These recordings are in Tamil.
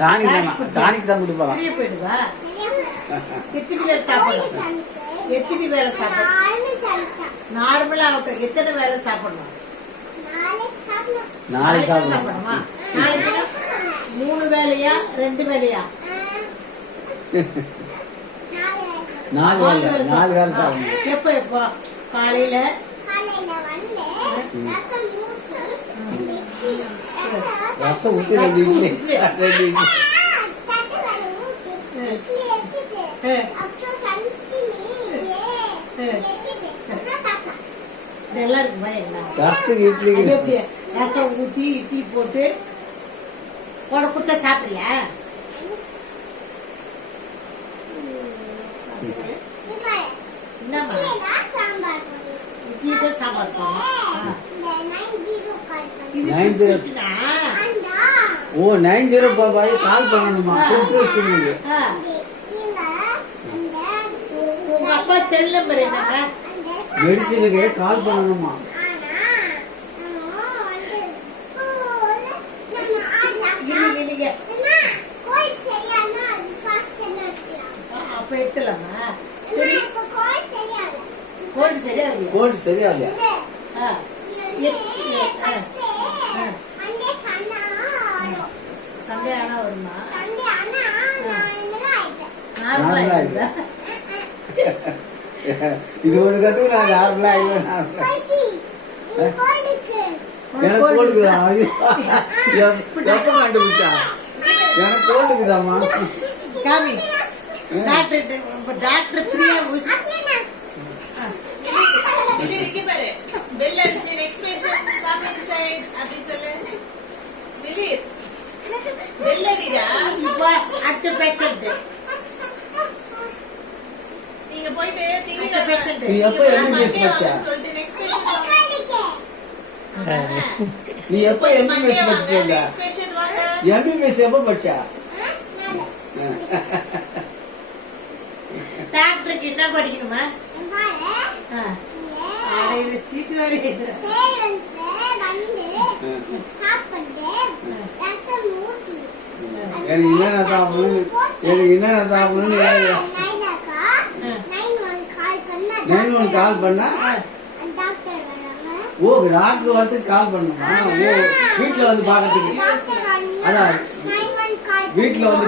டானிக் தான் கொடுப்பாங்க. சரியா போயிடுவா. எத்தனை பேர் சாப்பிடலாம்? எத்தனை வேலை சாப்பிடலாம்? நார்மலா எத்தனை வேலை சாப்பிடலாம்? நாளைக்கு சாப்பிடலாமா? நாளைக்கு 3 வேலையா 2 வேலையா? 4 வேலை சாப்பிடணும். எப்போ காலையில ரசம் ஊற்றி 2 இட்லி எல்லாருக்குமா? ரசத்துக்கு இட்லி எப்படி ரசம் ஊற்றி இட்லி போட்டு போட கொடுத்தா சாப்பிடுறியா? என்னம்மா இட்லி தான் சாம்பார் போடணும். ஓ 90 பாபாய் கால் பண்ணணுமா? உங்க அப்பா செல் நம்பர் என்னங்க? மெடிசினுக்கு கால் பண்ணணுமா? அப்ப எடுத்துலாமா? சரி, கோல்டு சரியா இல்லையா? கோல்டு சரியா இல்லையா? சண்டே ஆனா வருமா? இது ஒண்ணு கத்து நான் நார்மலா எனக்கு கோல்டுக்குதா? எப்ப கண்டுபிடிச்சா? எனக்கு கோல்டுக்குதாமா? காமி டாக்டர் ஃப்ரீயா இது இருக்கு பாரு. பெல் அடிச்சு எக்ஸ்பிரஷன் கம் இன்சைட் அப்படி சொல்லு. ரிலீஸ். பெல் அடிடா. இப்போ அடுத்த பேஷண்ட். நீங்க போயிட்டு அடுத்த பேஷண்ட். நீ எப்ப எம்பிபிஎஸ் படிச்சா? சொல்லிட்டு நெக்ஸ்ட் பேஷண்ட். நீ எப்ப எம்பிபிஎஸ் படிச்சீங்க? நெக்ஸ்ட் பேஷண்ட் வாங்க. எம்பிபிஎஸ் எப்ப படிச்சா? டாக்டருக்கு என்ன படிக்கணுமா? சீட்டு வேற எனக்கு என்னென்ன சாப்பிடணும் 911 கால் பண்ணா ஓ டாக்டர் வரதுக்கு கால் பண்ணணுமா? ஓ வீட்டுல வந்து பாக்கிறதுக்கு அதான் வீட்டுல வந்து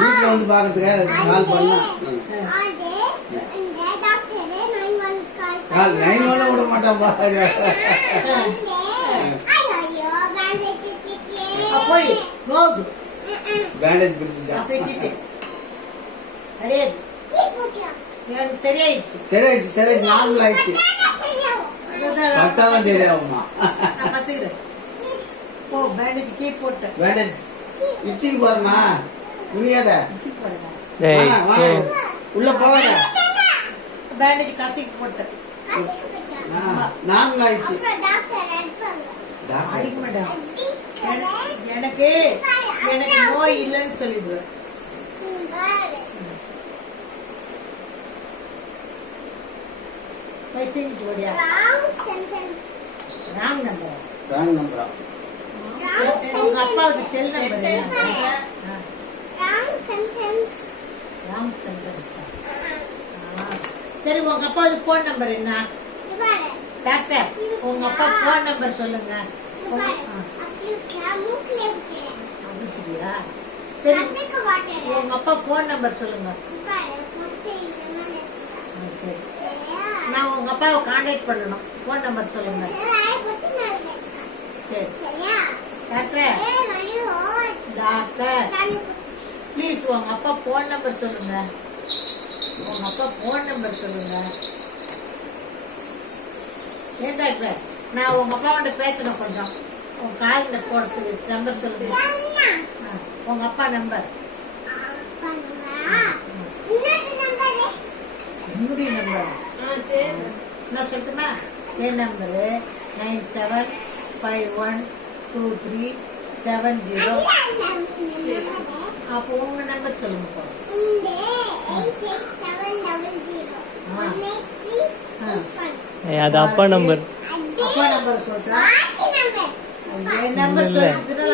வீட்டுல வந்து பாக்கிறதுக்கு கால் பண்ணா கால் 911 விட மாட்டான்பா. பேண்டேஜ் பிடிச்சிச்சா? சரியாயிடுச்சு. சரியாயிடுச்சு நார்மல் ஆயிடுச்சு. பட்டாலும் தெரியாதுமா. பேண்டேஜ் இச்சிக்கு போறமா புரியாத உள்ள போவாத. பேண்டேஜ் கசிக்கு போட்டு நார்மல் ஆயிடுச்சு. எனக்கு நோய் இல்லைன்னு சொல்லிடுவேன். உங்க அப்பாவுக்கு செல் நம்பர் சரி, உங்க அப்பாவுக்கு போன் நம்பர் என்ன? டாக்டர் உங்க அப்பா போன் நம்பர் சொல்லுங்க. சரி, உங்க அப்பா போன் நம்பர் சொல்லுங்க. சரி, நான் உங்க அப்பாவை கான்டாக்ட் பண்ணணும். போன் நம்பர் சொல்லுங்க. சரி டாக்டர் ப்ளீஸ் உங்க அப்பா போன் நம்பர் சொல்லுங்க. உங்க அப்பா போன் நம்பர் சொல்லுங்க. ஏன் டாக்டர் நான் உங்க அப்பா கிட்ட பேசணும் கொஞ்சம். உங்க காலில் போடுறதுக்கு நம்பர் சொல்லுங்க. உங்க அப்பா நம்பர். என்னுடைய நம்பர் நான் சொல்லட்டுமா? என் நம்பரு 97512370. அப்போ உங்க நம்பர் சொல்லுங்க. அது அப்பா நம்பர். அப்பா நம்பர் சொல்றா. என் நம்பர் சொல்றதுனால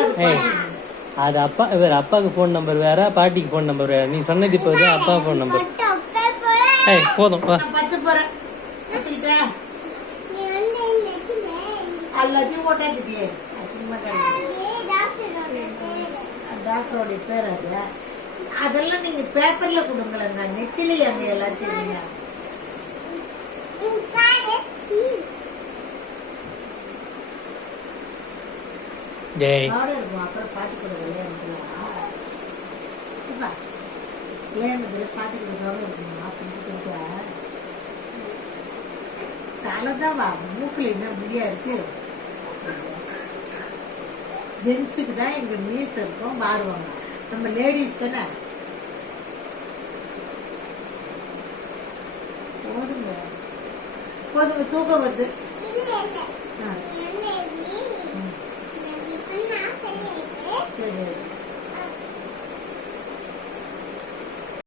அது அப்பா வேற, அப்பாவுக்கு ஃபோன் நம்பர் வேற, பாட்டிக்கு ஃபோன் நம்பர் வேற. நீ சொன்னது இப்போ இது அப்பா ஃபோன் நம்பர். ஏய் போதும் வா. நான் 10 போறேன். வச்சுக்கிட்டேன். எல்லாத்தையும் போட்டாட்டுட்டியே. அசிங்கமா டாக்டரோட பேர் அது. அதெல்லாம் நீங்க பேப்பர்ல கொடுங்களேங்க, நெத்திலேயே அங்க எல்லாத்தையும் நீங்க. டேய் இருக்கும். அப்புறம் பாட்டி கூட விளையாடுலாம் விளையாடுறது பாட்டி கூட இருக்குமா? தலைதான் வா, மூக்குல என்ன முடியா இருக்கு. ஜென்ஸுக்கு தான் எங்க மீஸ் இருக்கும், மாறுவாங்க. நம்ம லேடிஸ் தானே. போதுங்க போதுங்க, தூக்கம் வருது. சரி